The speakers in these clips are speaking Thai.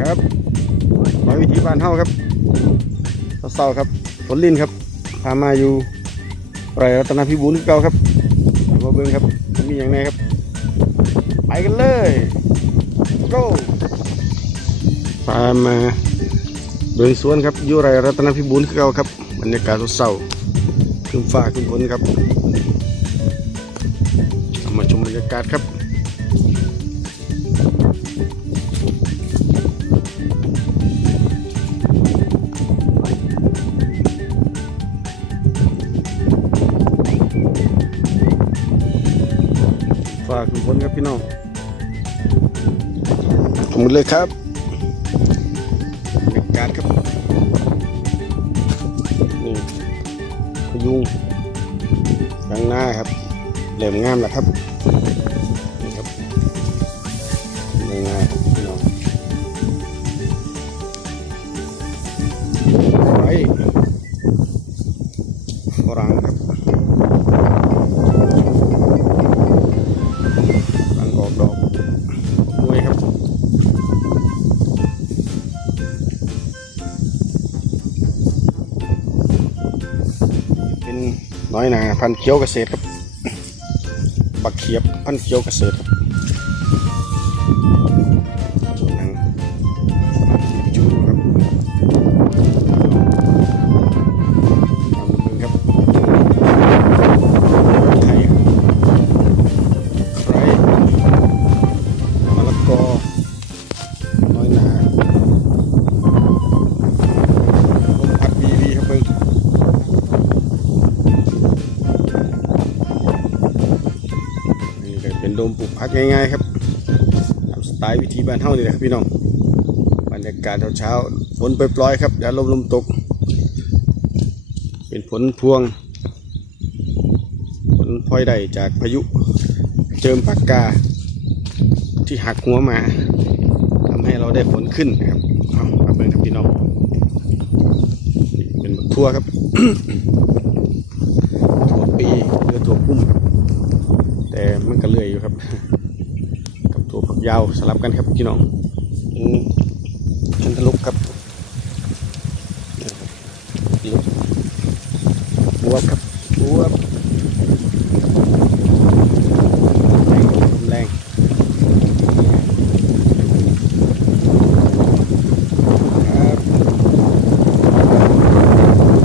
ครับมาวิธีบ้านเฮาครับเศร้าครับฝนลินครับ พามาอยู่ไรรัตนพิบูลเก่าครับมาเบิ่งครับ มีอย่างไรครับ ไปกันเลย go พามาเบิ่งสวนครับอยู่ไรรัตนพิบูลเก่าครับบรรยากาศเศร้าขึ้นฟ้าขึ้นฝนครับ มาชมบรรยากาศครับ ฝากทุกคนครับพี่น้องขอบคุณเลยครับบรรยากาศครับนี่พยุงข้างหน้าครับเหลี่ยมงามแหละครับนี่ครับ น้อยนาพันเขียวเกษตรครับบักเขียบพันเขียวเกษตรครับ โดมปลูกพักง่ายๆครับตามสไตล์วิธีบ้านเฮานี่แหละครับพี่น้องบรรยากาศเช้าๆฝนปล่อยๆครับอย่าลมลมตก เป็นผลพวง ผลพลอยได้จากพายุเจิมปากกา ที่หักหัวมาทำให้เราได้ผลขึ้นนะครับเอามาเบิ่งครับพี่น้องเป็นบักทั่วครับทั่วปีหรือถั่วพุ่ม แต่มันก็เลื่อยอยู่ครับ กับถั่วผักยาวสลับกันครับพี่น้องอืมฉันทะลุครับนี่ครับบวบครับบวบแรง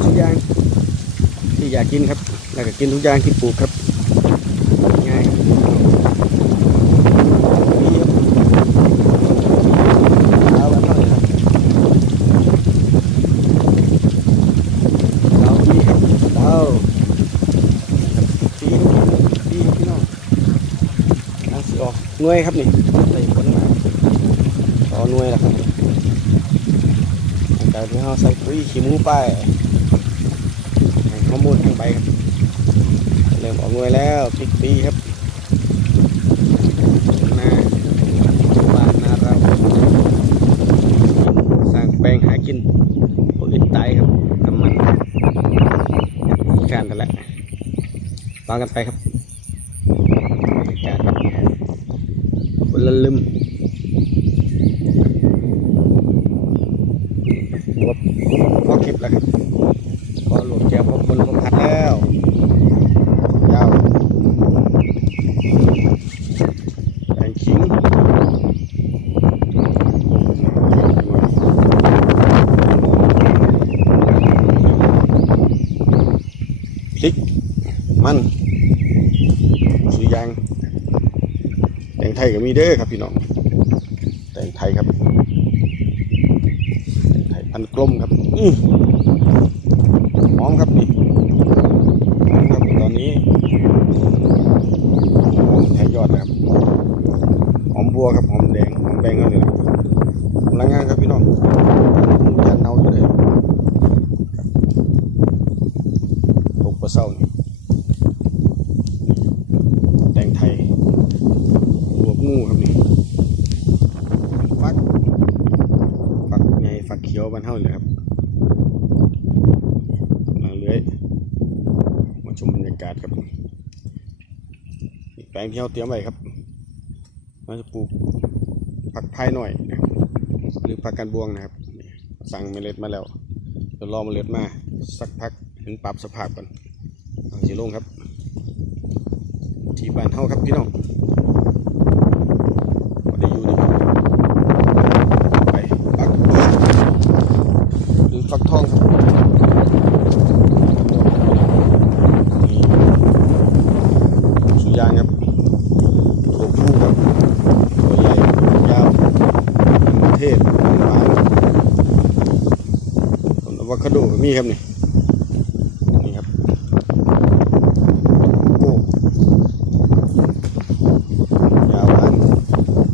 ทุกอย่างที่อยากกินครับแล้วก็กินทุกอย่างที่ปลูกครับง่ายครับมีครับเอาแบบนั้นครับเอาดีครับเอาดีดีพี่น้องนั่งสิออก หน่วยครับนี่ใส่ผลมาต่อหน่วยล้วครับจากที่เราใส่ปุ๋ยขี้มูไปข้อมูลทั้งใบครับเริ่มออกหน่วยแล้วพริกปีครับนาบ้านนาเราสร้างแปลงหากินพวกอินไตครับน้ำมันการกันแหละวางกันไปครับบรรยากาศ คนละลืม หัวหัวคลิปแล้วครับพอหลุดแก้วพบบนลมพัดแล้วยาวแรงขิงพริก มันสุยางแต งไทยก็มีเด้อครับพี่น้อง แตงไทยครับแตงไข่พันกลมครับอือหอมครับนี่หอมครับตอนนี้หอมแทยอดนะครับหอมบัวครับหอมแดงหอมแดงก็เลยกำลังงานครับพี่น้องยันเนาอยู่เลยปลูกปลาเศร้านี่แดงไทยบวบงูครับนี่ฟัก ฝักใหญ่ฝักเขียวบ้านเฮาเลยครับกำลังเลื้อยมาชมบรรยากาศครับอีกแปล งที่เราเตรียมไว้ครับเราจะปลูกผักพายหน่อยนะครับหรือผักกันบวงนะครับ สั่งเมล็ดมาแล้วเดี๋ยวรอเมล็ดมาสักพักถึงปรับสภาพก่อนเอาสีลงครับ ที่บ้านเฮาครับพี่น้องพอได้อยู่ดีไปปักหรือฟักทองครับนี่สุยางครับตัวผู้ครับตัวใหญ่ยาวเป็นเทศหวานต้นอะโว คาโดก็มีครับนี่นี่ครับโอ้ยาวอัน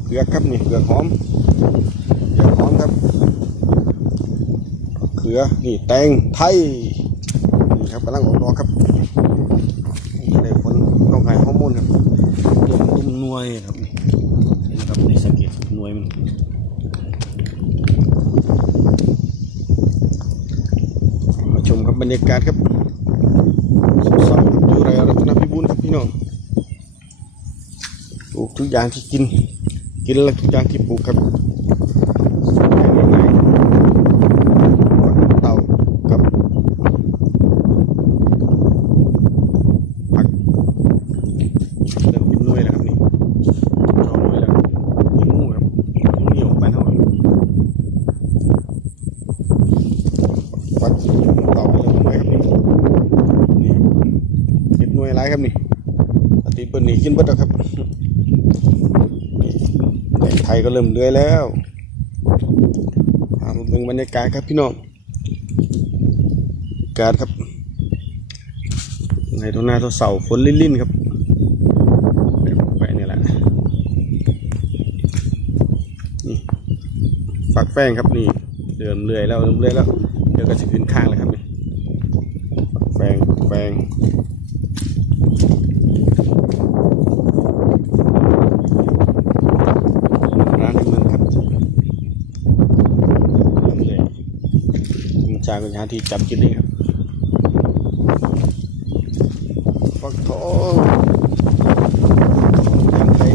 เผือครับนี่เผือหอมเผือหอมครับเขือนี่แตงไทยนี่ครับกำลังออกดอกครับนี่ได้ผลต้องให้ฮอร์โมนครับเรื่องตุ้มนวยครับนี่ครับในสังเกตนวยมันมาชมครั บรรยากาศครับสดๆอยู่ไรรัตนพิบูลครับพี่น้องปลูกทุกอย่างที่กิน กินแล้วทุกอย่างที่ปลูกครับง่ายๆเต่ากับผักเริ่มเป็นหน่วยแล้วครับนี่สองหน่วยแล้วหิมูครับหิเหนียวบ้านเฮาผักเต่าเริ่มหน่วยครับนี่นี่ครับเห็ดหน่วยอะไร ครับนี่ปฏิเปิลนี่กินเบิดแล้วครับแดงไทยก็เริ่มเลื้อยแล้วพามาเบิ่งบรรยากาศครับพี่น้องกาศครับ ในตรงหน้าตัวเสาฝนลิ่นๆครับไปนี่แหละนี่ฝักแป้งครับนี่เริ่มเลื้อยแล้วเริ่มเลื้อยแล้วเดี๋ยวก็จะขึ้นข้างแล้วครับนี่ฝักแป้งฝักแป้ง ร้านในเมืองครับเริ่มเลยมี จากเป็นหาที่จับกินเลยครับฟักทองทางไทย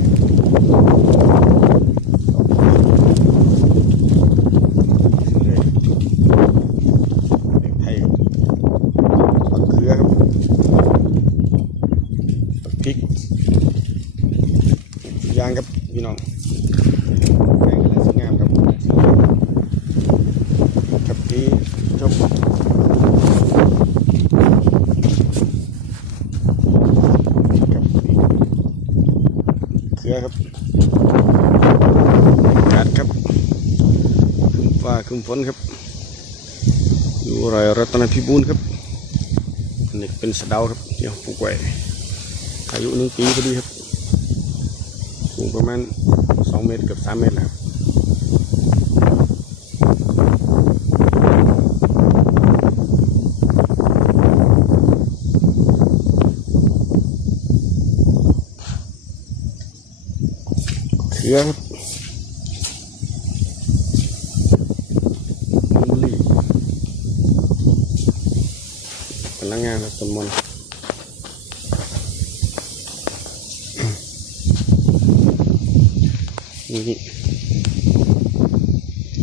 เลยเด็กไทยครับฟักเขือครับพริกยางครับพี่น้อง แปลงอะไรสวยงามครับกับที่ชมกับนี่ เครือครับกัดครับขึ้นฟ้าขึ้นฝนครับอยู่รอยรัตนพิบูลครับนี่เป็นสะเดาครับเดี๋ยวปลูกไว้อายุหนึ่งปีพอดีครับสูงประมาณสองเมตรเกือบสามเมตรนะค อครับมุลีพนักงานครับต้นมอนนี่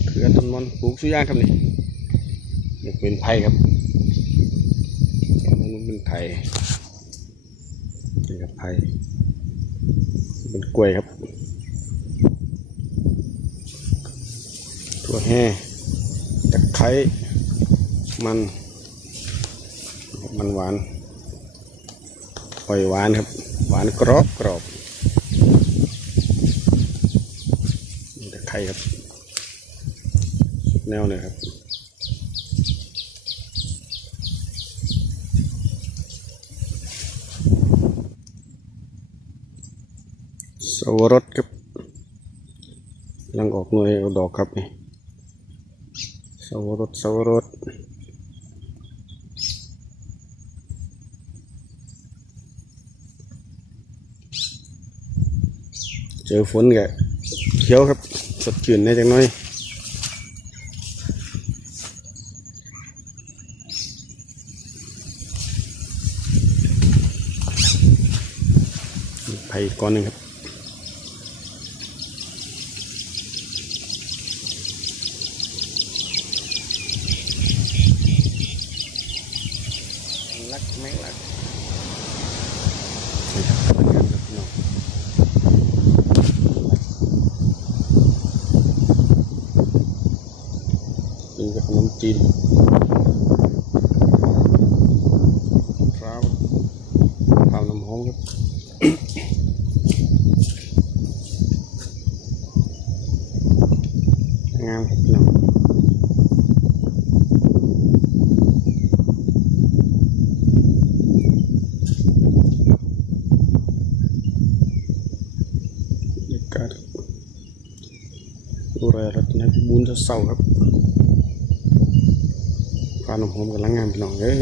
เขือต้นมอนปลูกสุย่างครับนี่นี่เป็นไผ่ครับมันเป็นไผ่นี่ครับไผ่เป็นกล้วยครับ ถั่วแห่ตะไคร้มันมันหวานหอยหวานครับ หวานกรอบกรอบตะไคร้ครับ แนวเลยครับสวรสครับกำลังออกหน่วยเอาดอกครับนี่ สวรสสวรสเจอฝนกะเขียวครับ สดชื่นแน่จังน้อยไผ่ก้อนหนึ่งครับ ม่งหลัก นี่ครับพนักงานครับพี่น้องกินกับขนมจีนพร้าวพร้าวน้ำหอมครับ งามครับพี่น้องบรรยา กาศดูแลรัตนพิบูลเศร้าครับฟ้าน้ำหอมกำลังงานพี่น้องเอ้